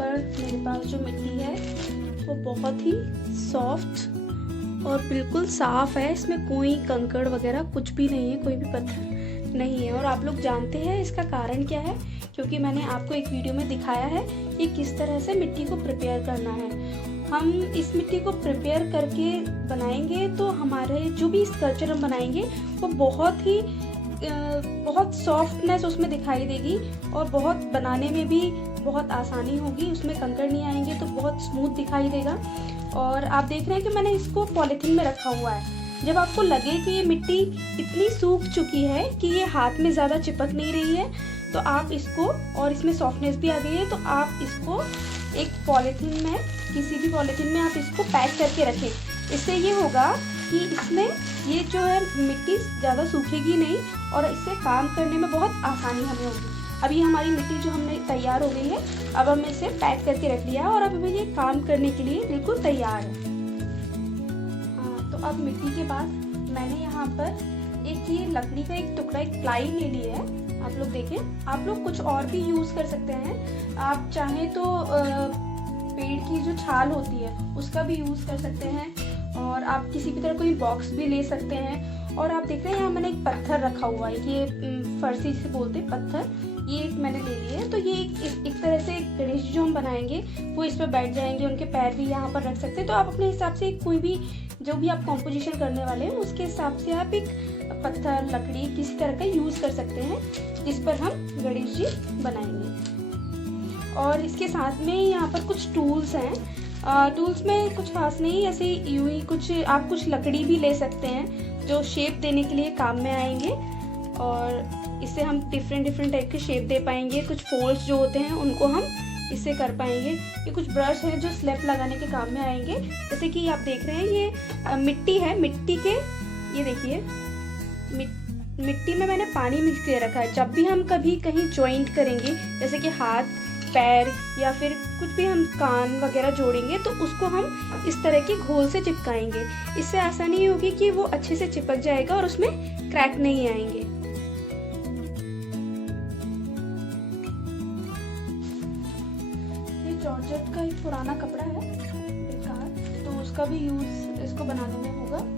पर मेरे पास जो मिट्टी है वो बहुत ही सॉफ्ट और बिल्कुल साफ़ है। इसमें कोई कंकड़ वगैरह कुछ भी नहीं है, कोई भी पत्थर नहीं है। और आप लोग जानते हैं इसका कारण क्या है, क्योंकि मैंने आपको एक वीडियो में दिखाया है कि किस तरह से मिट्टी को प्रिपेयर करना है। हम इस मिट्टी को प्रिपेयर करके बनाएंगे तो हमारे जो भी स्कल्पचर हम बनाएंगे वो बहुत सॉफ्टनेस उसमें दिखाई देगी और बहुत बनाने में भी बहुत आसानी होगी। उसमें कंकड़ नहीं आएंगे तो बहुत स्मूथ दिखाई देगा। और आप देख रहे हैं कि मैंने इसको पॉलीथीन में रखा हुआ है। जब आपको लगे कि ये मिट्टी इतनी सूख चुकी है कि ये हाथ में ज़्यादा चिपक नहीं रही है तो आप इसको, और इसमें सॉफ्टनेस भी आ गई है, तो आप इसको एक पॉलीथीन में, किसी भी पॉलीथीन में आप इसको पैक करके रखें। इससे ये होगा कि इसमें ये जो है मिट्टी ज़्यादा सूखेगी नहीं और इससे काम करने में बहुत आसानी हमें होगी। अब ये हमारी मिट्टी जो हमने तैयार हो गई है, अब हमने इसे पैक करके रख लिया है और अब ये काम करने के लिए बिल्कुल तैयार है। हाँ, तो अब मिट्टी के बाद मैंने यहाँ पर एक ये लकड़ी का एक टुकड़ा, एक प्लाई ले लिया है। आप लोग देखें, आप लोग कुछ और भी यूज़ कर सकते हैं। आप चाहें तो पेड़ की जो छाल होती है उसका भी यूज़ कर सकते हैं और आप किसी भी तरह कोई बॉक्स भी ले सकते हैं। और आप देख रहे हैं यहाँ मैंने एक पत्थर रखा हुआ है, ये फरसी से बोलते हैं पत्थर, ये एक मैंने ले लिए है। तो ये एक तरह से गणेश जो हम बनाएंगे वो इस पर बैठ जाएंगे, उनके पैर भी यहाँ पर रख सकते हैं। तो आप अपने हिसाब से कोई भी जो भी आप कॉम्पोजिशन करने वाले हैं उसके हिसाब से आप एक पत्थर, लकड़ी किसी तरह का यूज़ कर सकते हैं जिस पर हम गणेश जी बनाएंगे। और इसके साथ में यहाँ पर कुछ टूल्स हैं। टूल्स में कुछ खास नहीं, ऐसे यूं ही कुछ आप कुछ लकड़ी भी ले सकते हैं जो शेप देने के लिए काम में आएंगे और इससे हम डिफरेंट टाइप के शेप दे पाएंगे। कुछ फोल्ड्स जो होते हैं उनको हम इससे कर पाएंगे। ये कुछ ब्रश हैं जो स्लैब लगाने के काम में आएंगे। जैसे कि आप देख रहे हैं ये मिट्टी है, मिट्टी के ये देखिए मिट्टी में मैंने पानी मिक्स किया रखा है। जब भी हम कभी कहीं जॉइंट करेंगे, जैसे कि हाथ, पैर या फिर कुछ भी हम कान वगैरह जोड़ेंगे तो उसको हम इस तरह की घोल से चिपकाएंगे। इससे आसानी होगी कि वो अच्छे से चिपक जाएगा और उसमें क्रैक नहीं आएंगे। ये जॉर्जेट का एक पुराना कपड़ा है बेकार, तो उसका भी यूज इसको बनाने में होगा।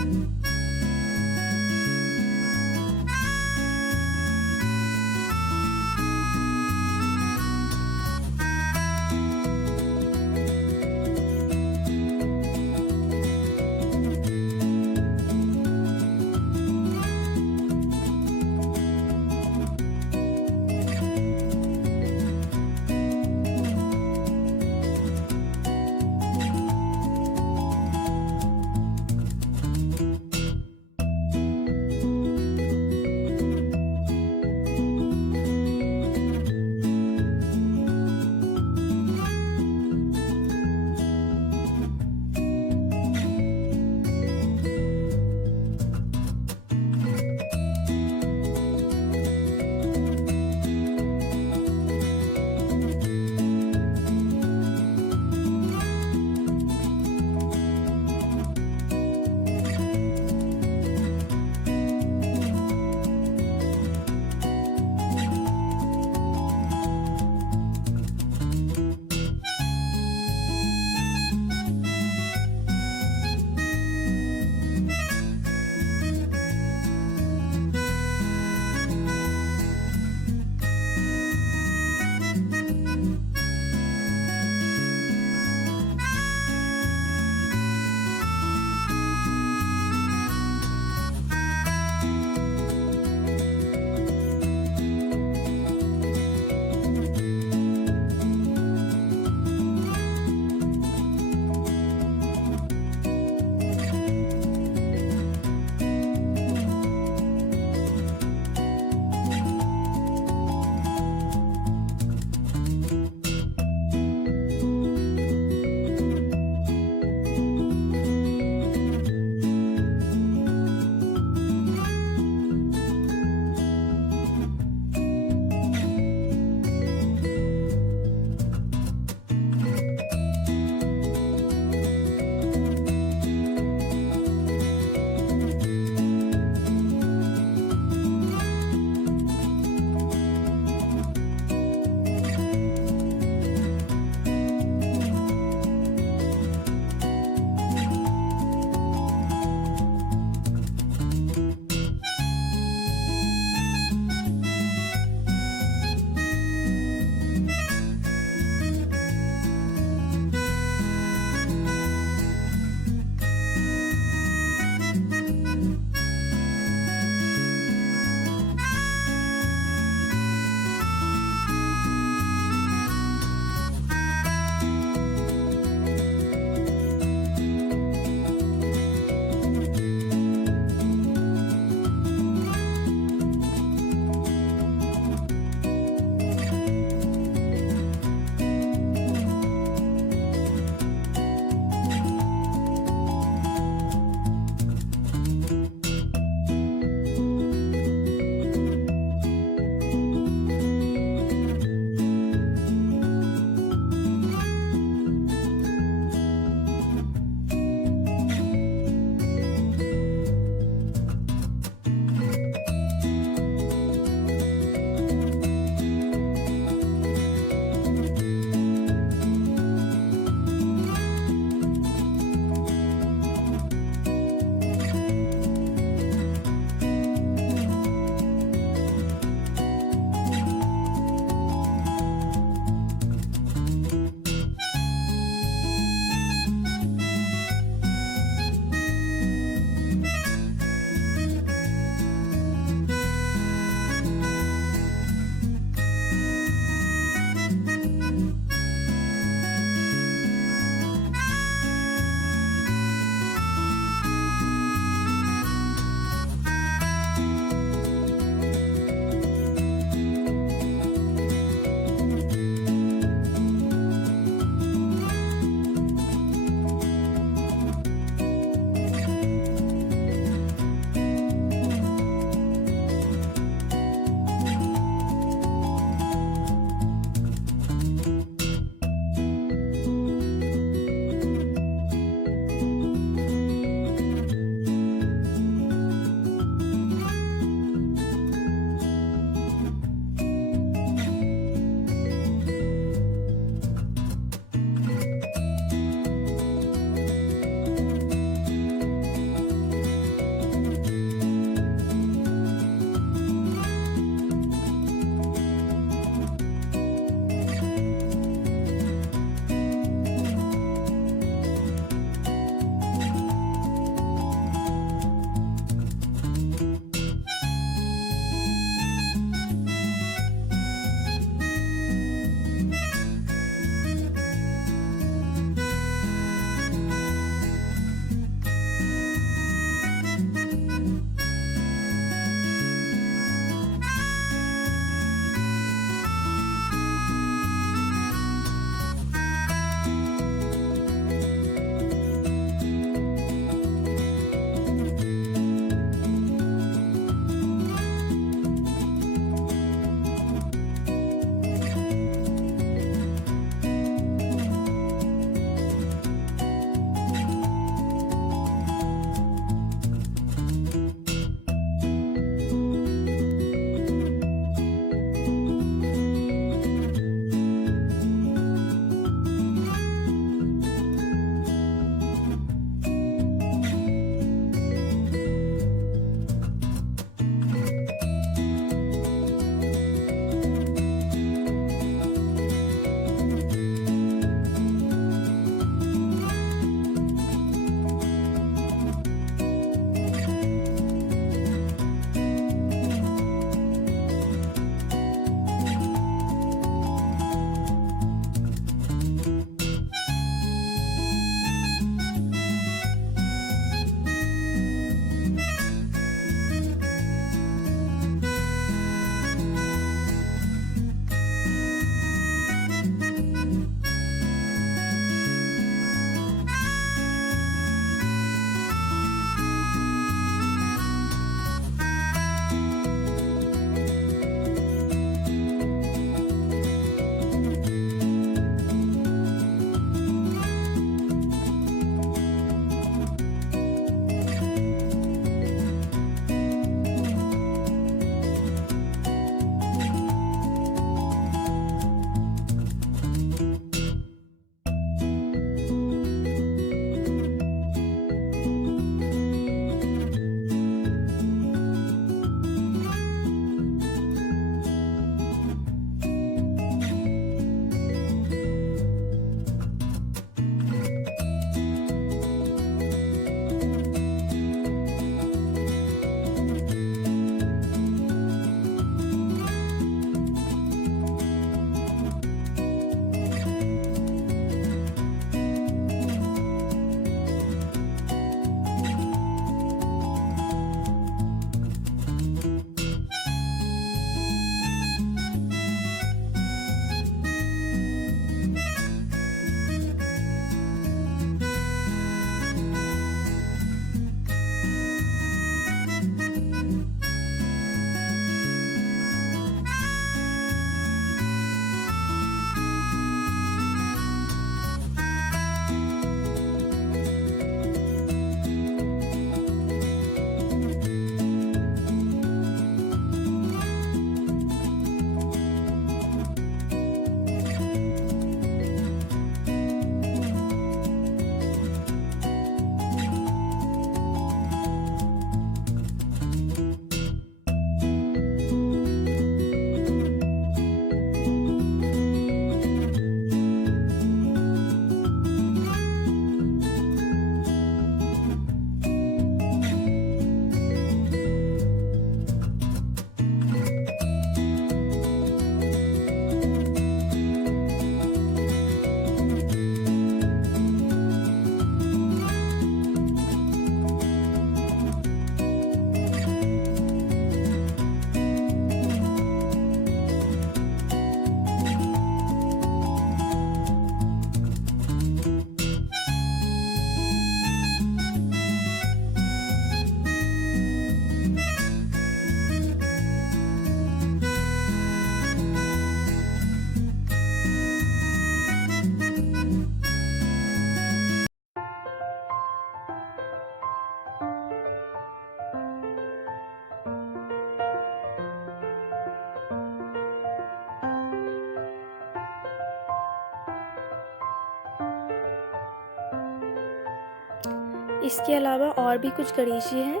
इसके अलावा और भी कुछ गणेश जी हैं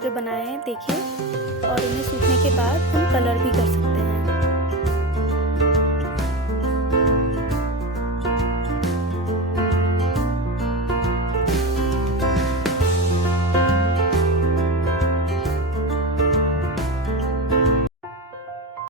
जो बनाए हैं, देखिए, और इन्हें सूखने के बाद हम कलर भी कर सकते हैं।